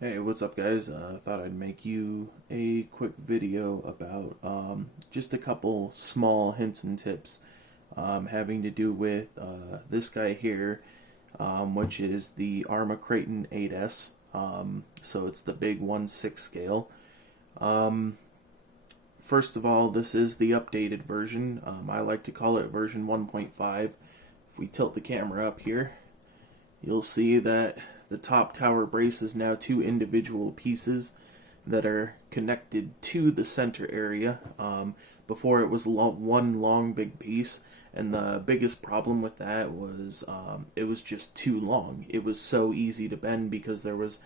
Hey, what's up, guys? Thought I'd make you a quick video about just a couple small hints and tips having to do with this guy here, which is the Arrma Kraton 8S. So it's the big 1/6 scale. Um, First of all, this is the updated version. I like to call it version 1.5. If we tilt the camera up here, you'll see that the top tower brace is now two individual pieces that are connected to the center area. Before it was one long big piece, and the biggest problem with that was it was just too long. It was so easy to bend because there was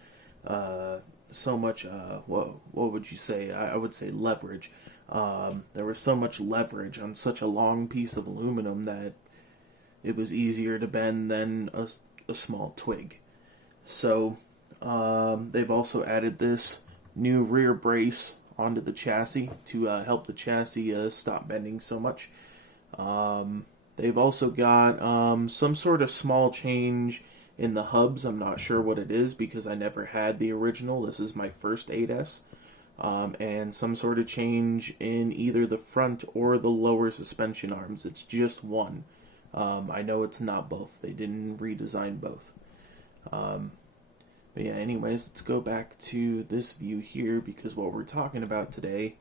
so much, what would you say? I would say leverage. There was so much leverage on such a long piece of aluminum that it was easier to bend than a small twig. So they've also added this new rear brace onto the chassis to help the chassis stop bending so much. They've also got some sort of small change in the hubs. I'm not sure what it is because I never had the original. This is my first 8S. And some sort of change in either the front or the lower suspension arms. It's just one. I know it's not both. They didn't redesign both. But yeah, anyways, let's go back to this view here because what we're talking about today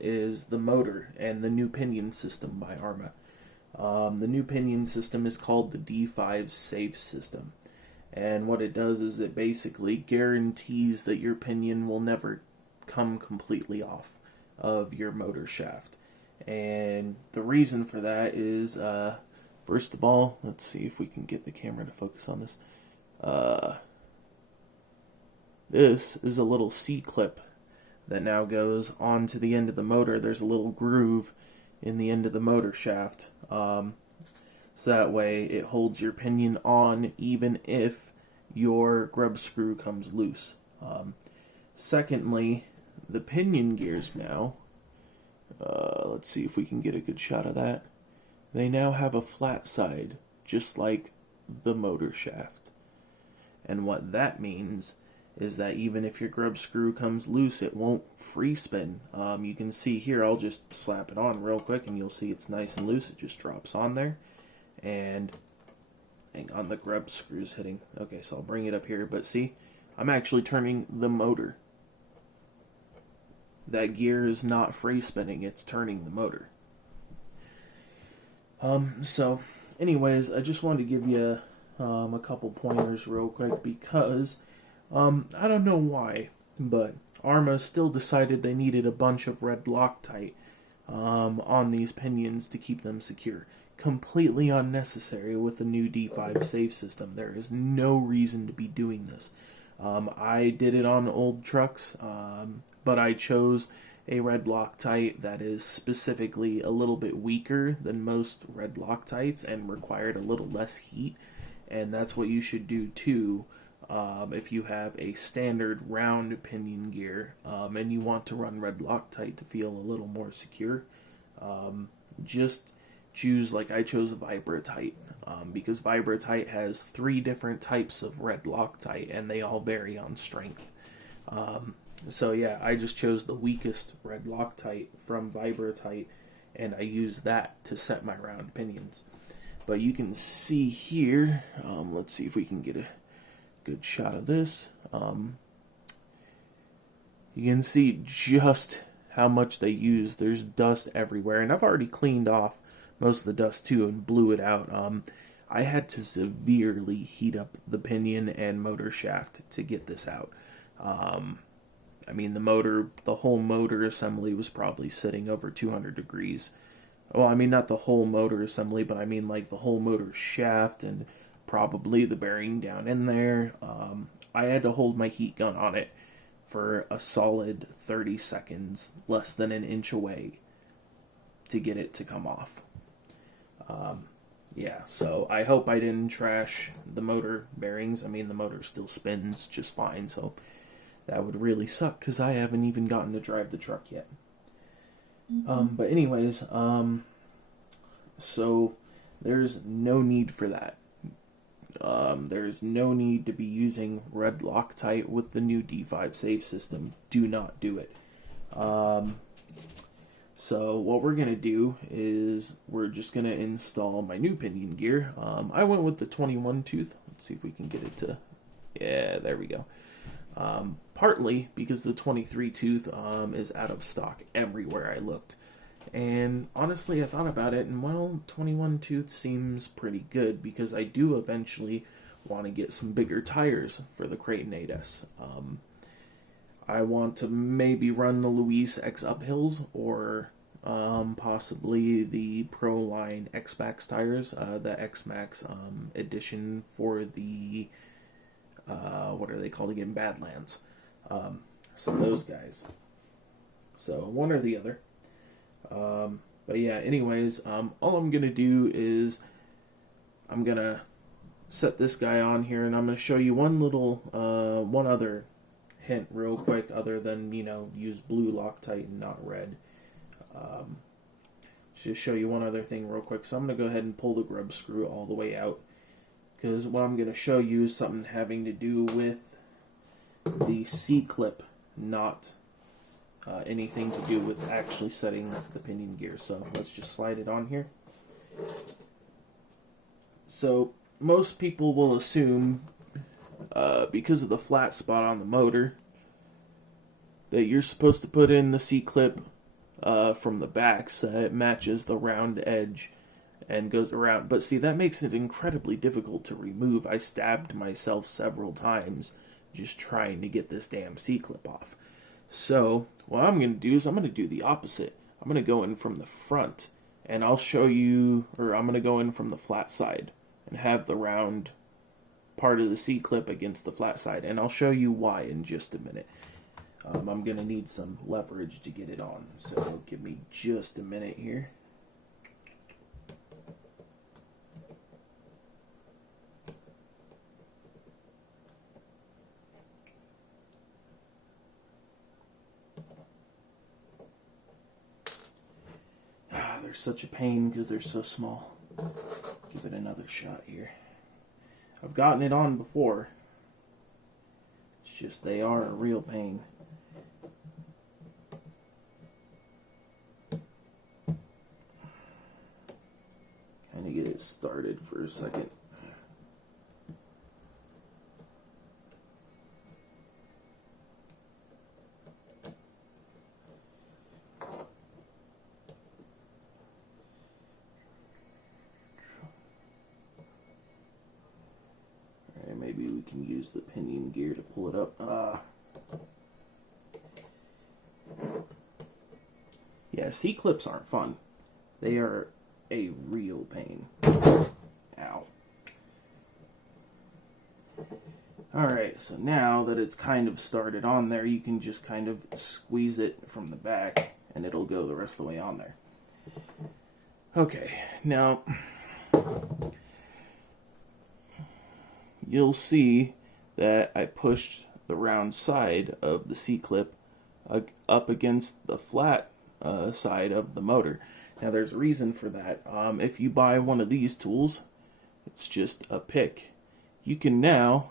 is the motor and the new pinion system by Arrma. The new pinion system is called the D5-Safe system. And what it does is it basically guarantees that your pinion will never come completely off of your motor shaft. And the reason for that is, first of all, let's see if we can get the camera to focus on this. This is a little C-clip that now goes onto the end of the motor. There's a little groove in the end of the motor shaft. So that way it holds your pinion on even if your grub screw comes loose. Secondly, the pinion gears now, let's see if we can get a good shot of that. They now have a flat side, just like the motor shaft. And what that means is that even if your grub screw comes loose, it won't free spin. You can see here, I'll just slap it on real quick and you'll see it's nice and loose. It just drops on there. And hang on, the grub screw's hitting. Okay, so I'll bring it up here. But see, I'm actually turning the motor. That gear is not free spinning, it's turning the motor. So, anyways, I just wanted to give you a couple pointers real quick because I don't know why, but Arrma still decided they needed a bunch of red Loctite on these pinions to keep them secure. Completely unnecessary with the new D5-Safe system. There is no reason to be doing this. I did it on old trucks, but I chose a red Loctite that is specifically a little bit weaker than most red Loctites and required a little less heat. And that's what you should do too if you have a standard round pinion gear and you want to run red Loctite to feel a little more secure. Just choose, like I chose, a Vibratite because Vibratite has 3 different types of red Loctite and they all vary on strength. So yeah, I just chose the weakest red Loctite from Vibratite and I use that to set my round pinions. But you can see here, let's see if we can get a good shot of this. You can see just how much they use. There's dust everywhere, and I've already cleaned off most of the dust too and blew it out. I had to severely heat up the pinion and motor shaft to get this out. I mean, the whole motor assembly was probably sitting over 200 degrees. Well, I mean, not the whole motor assembly, but I mean, like, the whole motor shaft and probably the bearing down in there. I had to hold my heat gun on it for a solid 30 seconds, less than an inch away, to get it to come off. Yeah, so I hope I didn't trash the motor bearings. I mean, the motor still spins just fine, so that would really suck because I haven't even gotten to drive the truck yet. But anyways, so there's no need for that. There's no need to be using red Loctite with the new D5-Safe system. Do not do it. So what we're going to do is we're just going to install my new pinion gear. I went with the 21 tooth. Let's see if we can get it to... Yeah, there we go. Partly because the 23 tooth is out of stock everywhere I looked. And honestly, I thought about it, and well, 21 tooth seems pretty good because I do eventually want to get some bigger tires for the Kraton 8S. I want to maybe run the Luis X Uphills or possibly the Pro Line X Max tires, the X Max edition for the what are they called again? Badlands. So those guys. So one or the other. But yeah, anyways, all I'm gonna do is I'm gonna set this guy on here, and I'm gonna show you one other hint real quick, other than, you know, use blue Loctite and not red. Just show you one other thing real quick. So I'm gonna go ahead and pull the grub screw all the way out, because what I'm gonna show you is something having to do with the C-clip, not anything to do with actually setting the pinion gear. So let's just slide it on here. So most people will assume, because of the flat spot on the motor, that you're supposed to put in the C-clip from the back so that it matches the round edge and goes around. But see, that makes it incredibly difficult to remove. I stabbed myself several times just trying to get this damn C-clip off. So what I'm going to do is I'm going to do the opposite. I'm going to go in from the front, and I'll show you, or I'm going to go in from the flat side and have the round part of the C-clip against the flat side, and I'll show you why in just a minute. I'm going to need some leverage to get it on, so give me just a minute here. They're such a pain because they're so small. Give it another shot here. I've gotten it on before. It's just they are a real pain. Kind of get it started for a second. Maybe we can use the pinion gear to pull it up. Yeah, C-clips aren't fun. They are a real pain. Ow. Alright, so now that it's kind of started on there, you can just kind of squeeze it from the back, and it'll go the rest of the way on there. Okay, now you'll see that I pushed the round side of the C-clip up against the flat side of the motor. Now there's a reason for that. If you buy one of these tools, it's just a pick. You can now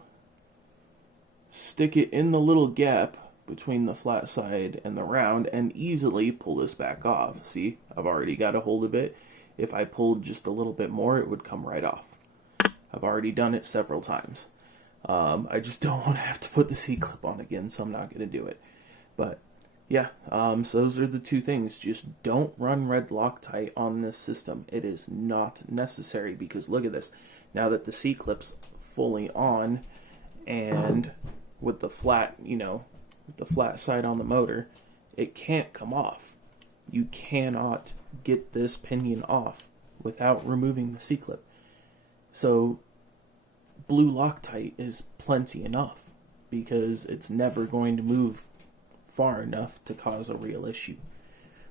stick it in the little gap between the flat side and the round and easily pull this back off. See, I've already got a hold of it. If I pulled just a little bit more, it would come right off. I've already done it several times. I just don't want to have to put the C-clip on again, so I'm not going to do it. But yeah, so those are the two things. Just don't run red Loctite on this system. It is not necessary, because look at this. Now that the C-clip's fully on, and with the flat, with the flat side on the motor, it can't come off. You cannot get this pinion off without removing the C-clip. So blue Loctite is plenty enough, because it's never going to move far enough to cause a real issue.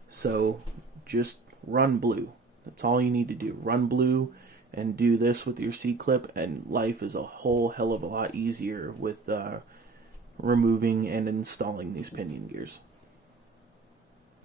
So just run blue. That's all you need to do. Run blue and do this with your C-clip, and life is a whole hell of a lot easier with removing and installing these pinion gears.